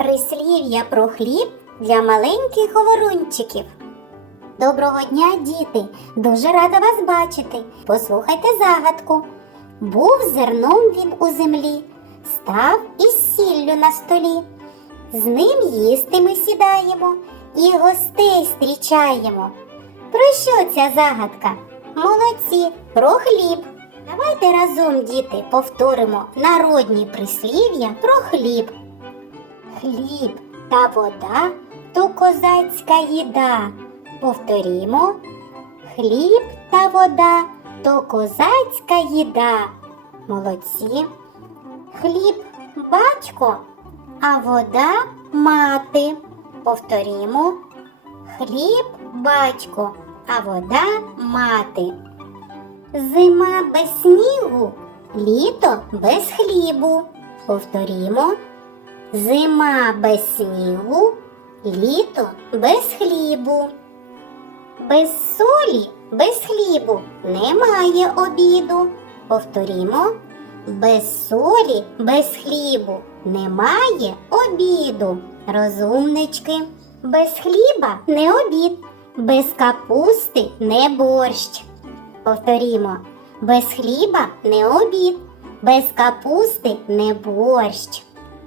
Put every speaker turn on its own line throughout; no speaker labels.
Прислів'я про хліб для маленьких говорунчиків. Доброго дня, діти! Дуже рада вас бачити. Послухайте загадку. Був зерном він у землі, став із сіллю на столі. З ним їсти ми сідаємо і гостей зустрічаємо. Про що ця загадка? Молодці, про хліб. Давайте разом, діти, повторимо народні прислів'я про хліб. Хліб та вода то козацька їда. Повторімо. Хліб та вода то козацька їда. Молодці. Хліб батько, а вода мати. Повторімо. Хліб батько, а вода мати. Зима без снігу, літо без хлібу. Повторімо. Зима без снігу, літо без хлібу. Без солі, без хлібу немає обіду. Повторімо. Без солі, без хлібу немає обіду. Розумнички. Без хліба не обід, без капусти не борщ. Повторімо. Без хліба не обід, без капусти не борщ.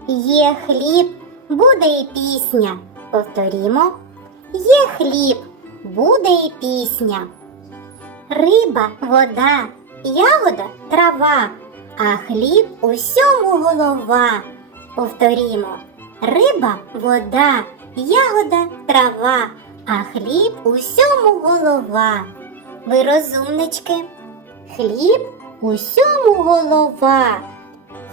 Є хліб, буде і пісня. Повторімо. Є хліб, буде і пісня. Риба, вода, ягода, трава, а хліб усьому голова. Повторімо. Риба, вода, ягода, трава, а хліб усьому голова. Ви розумнички. Хліб усьому голова.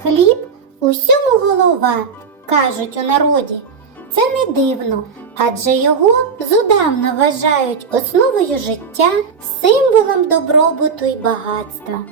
Хліб усьому голова, кажуть у народі. Це не дивно, адже його зудавна вважають основою життя, символом добробуту й багатства.